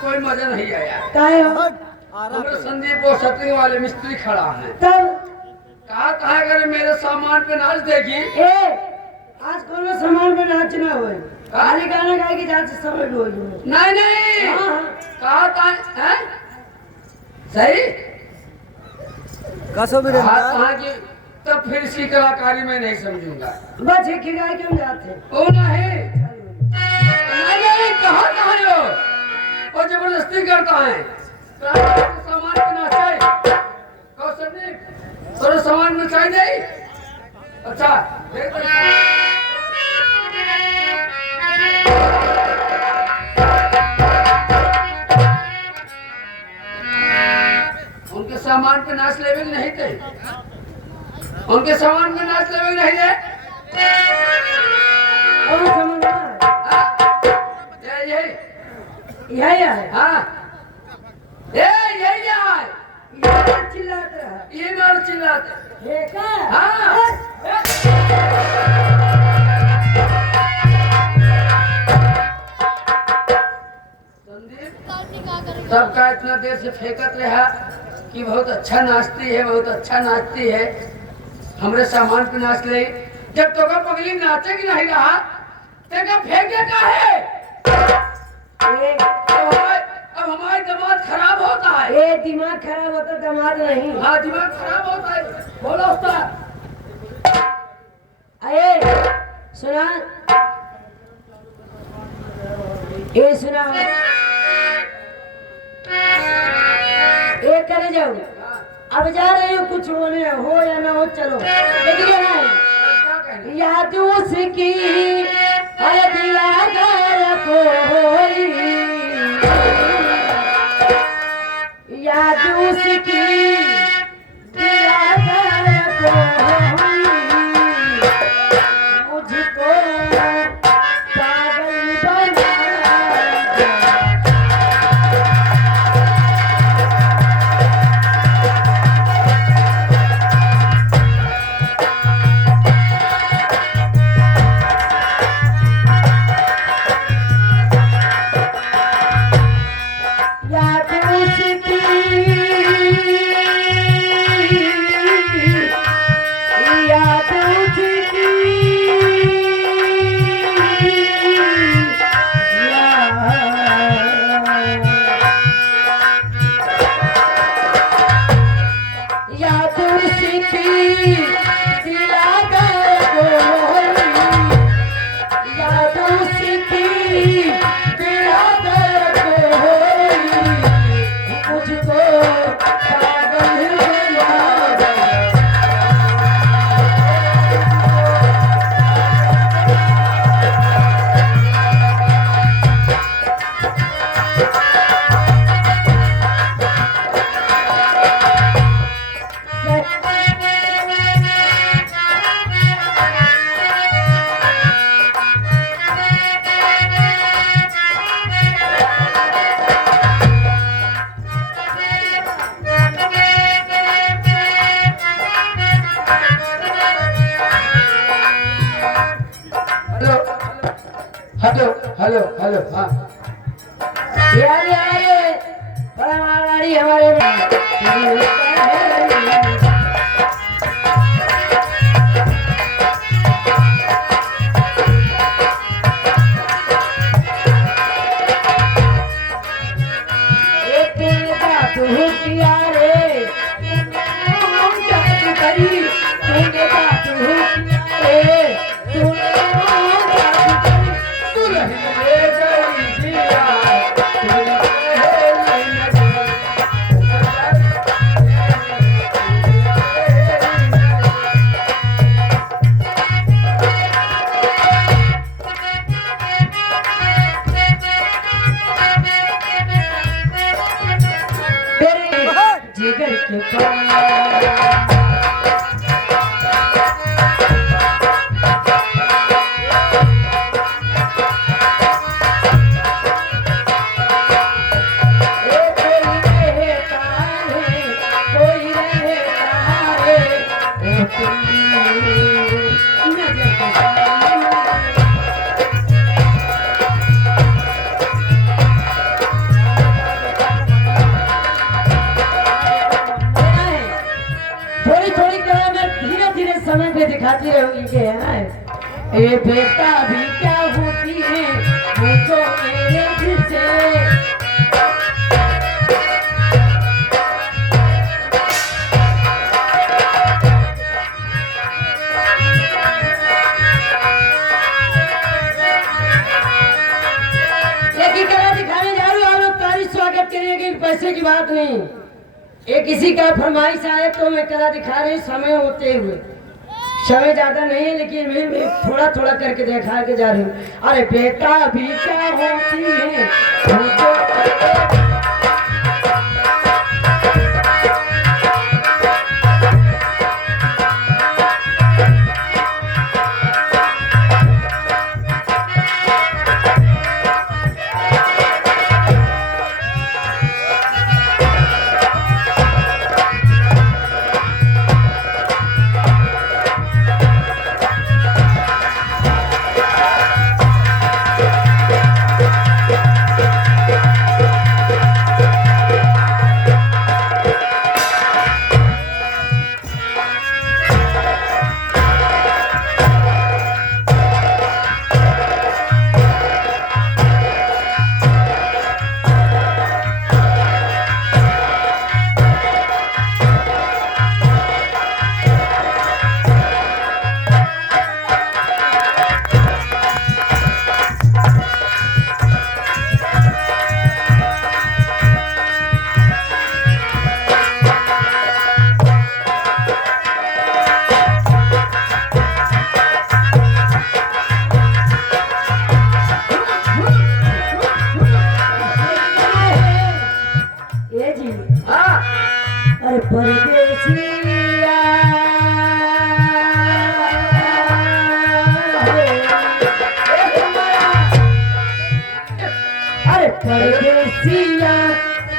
कोई मजा नहीं आया। काहे हो? हमारे संदीप और सतरी वाले मिस्त्री खड़ा है। तब कहा करे मेरे सामान पे नाच देगी। ए आज कोनो सामान पे नाचना होए, खाली गाना गाए के जात समय बोल दो। नहीं नहीं कहा है सही कसो भी कहा कि तब फिर इसकी कलाकारी मैं नहीं समझूंगा। बस एक ही गाय क्यों जाते? ओ नहीं कहा हो और जबरदस्ती करता है। सामान पे नाचे कहो संदीप थोड़ा सामान में चाहिए नहीं। अच्छा उनके सामान पे नाच लेवे नहीं थे। उनके सामान पे नाच लेवे नहीं थे। और समझना यही है। हाँ यही है। चिल्लाते रहा ये नार चिल्लाते। ये का? हाँ सबका इतना देर से फेंकत रहा कि बहुत अच्छा नाचती है, बहुत अच्छा नाचती है। हमरे सामान पे नाच ले। जब तो का पगली नाचे की नहीं रहा तेरा फेंके का है। अब हमारे दिमाग खराब होता है। ए दिमाग खराब होता दिमाग नहीं। हाँ दिमाग खराब होता है। बोलो उस्ताद। अरे सुना ए सुना एक करे जाओ। अब जा रहे हो कुछ होने हो या ना हो चलो लेकिन ये है याद उसकी अरे दिला गया कोई याद उसकी दिला गया कोई मुझको पागल बना हेलो हेलो हाँ यार परमाणी हमारे जिगर के दिखाती रहूंगी के है ये बेटा भी क्या होती है मुझको मेरे दिल से पैसे की बात नहीं, ये किसी का फरमाइश आए तो मैं कला दिखा रही समय होते हुए। समय ज्यादा नहीं है लेकिन मैं थोड़ा थोड़ा करके दिखा के जा रही हूँ। अरे बेटा भी क्या होती है परदेसिया अरे परदेसिया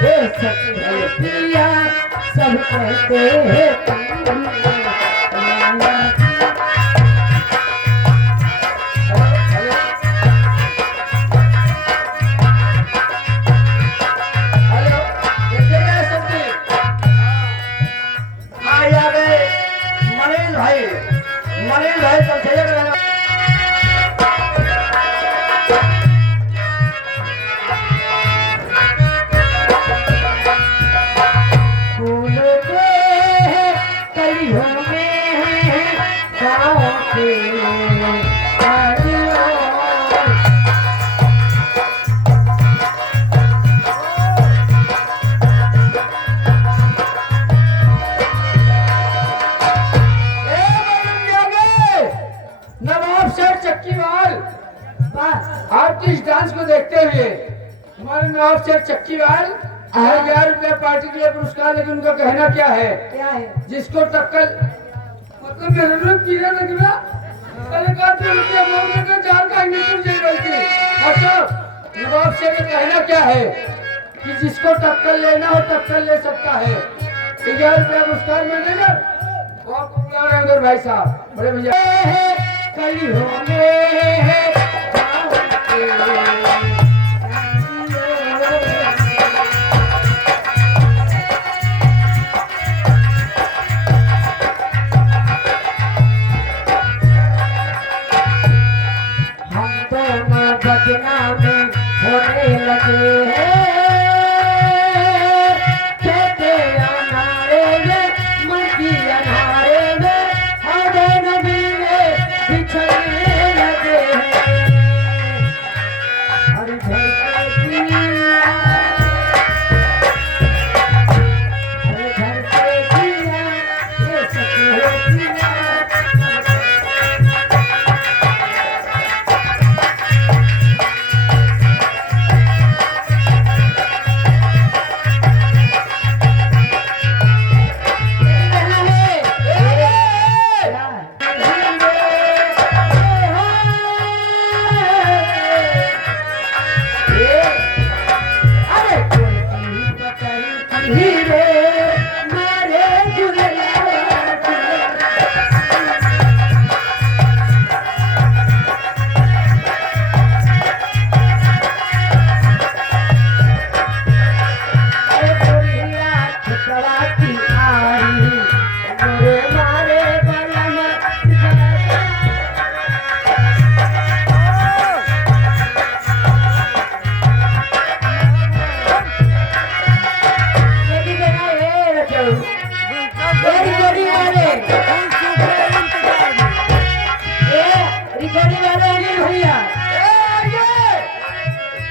ए सखिया सब कहते हैं इस डांस को देखते हुए हमारे नवाब शेख चक्कीवाल 1000 रुपया पार्टी के लिए पुरस्कार, लेकिन उनका कहना क्या है जिसको टक्कर मतलब मेरे पीने लगना नवाब शेख का कहना क्या है कि जिसको टक्कर लेना हो टक्कर ले सकता है। 1000 रुपया पुरस्कार मिल देगा आपको बुला रहे हैं भाई साहब बड़े भैया कली होंगे बदनामी होने लगे हैं कहते अनारे में मन की अनारे में हरे नबी में बिछड़ने लगे हैं हर घर के दिया हर घर के दिया ये सखी मारे जाओ ये रिकॉर्डिंग वाले अनिल भैया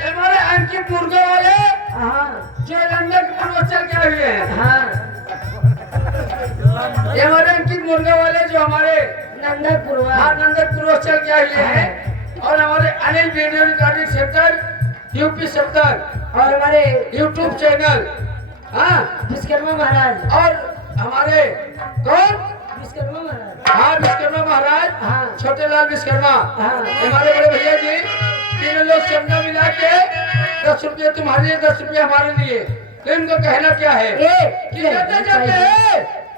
हमारे अंकित मुर्गा वाले हाँ जो लंदन के पूर्वोत्तर के हुए हैं। हाँ ये हमारे अंकित मुर्गा वाले जो हमारे नंदपुर नंदन पूर्वोत्तर के हुए हैं और हमारे Anil video recording centre UP 70 और हमारे यूट्यूब चैनल हाँ विश्वकर्मा महाराज और हमारे कौन विश्वकर्मा महाराज हाँ विश्वकर्मा महाराज हाँ छोटे लाल विश्वकर्मा हाँ हमारे बड़े भैया जी तीनों लोग चंदा मिला के 10 रुपये तुम्हारे लिए 10 रुपये हमारे लिए। तो इनको कहना क्या है कि जाते जाते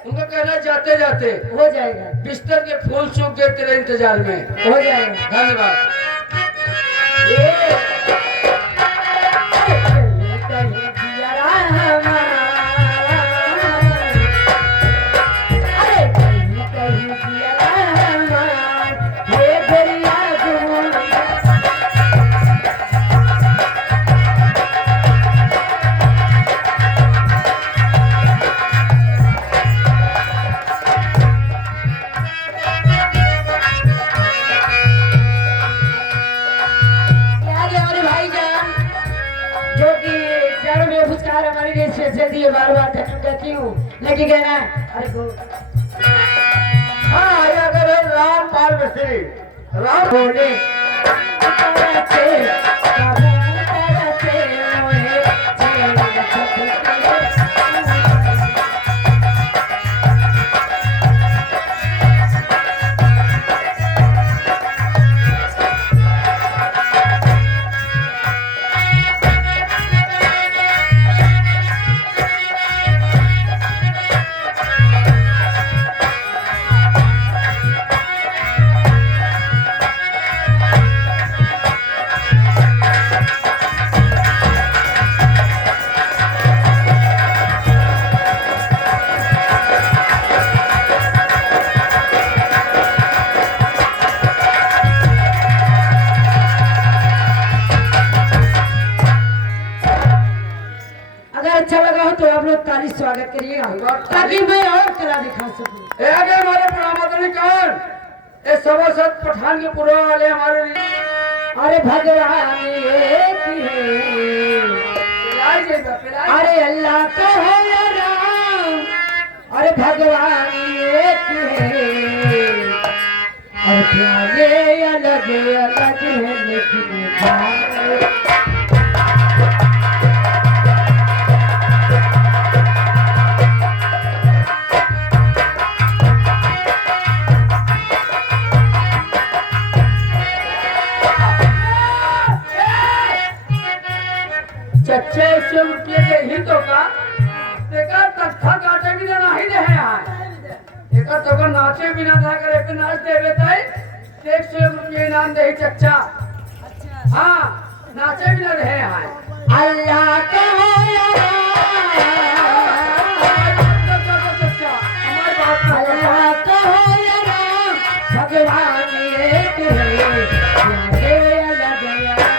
उनको कहना जाते जाते हो जाएगा बिस्तर के फूल सूख गए तेरे इंतजार में। हो जाएगा धन्यवाद। बार धन्यवाद कहती हूँ लेकिन कहना अरे हाँ अगर राम पाल मिस्त्री राम बोले अच्छा लगा हो तो आप लोग ताली स्वागत करिएगा ताकि मैं और कला दिखा सकूं। आगे हमारे प्रणाम कौन ये सभासद पठान के पूर्व वाले हमारे लिए अरे भगवान एक है अरे अल्लाह का है राम अरे भगवान एक है और प्यारे अलग अलग है लेकिन चच्चे 100 रुपये के ही तो का देखा तत्था काटे भी ना ही रहे हैं एक तो का नाचे भी ना था करे पे नाच देवे ताई 100 रुपये इनाम दे चच्चा हाँ नाचे भी ना रहे हैं अल्लाह का चच्चा हमारी बात ना अल्लाह का है राम भगवान एक है प्यारे अलग अलग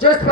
जो इस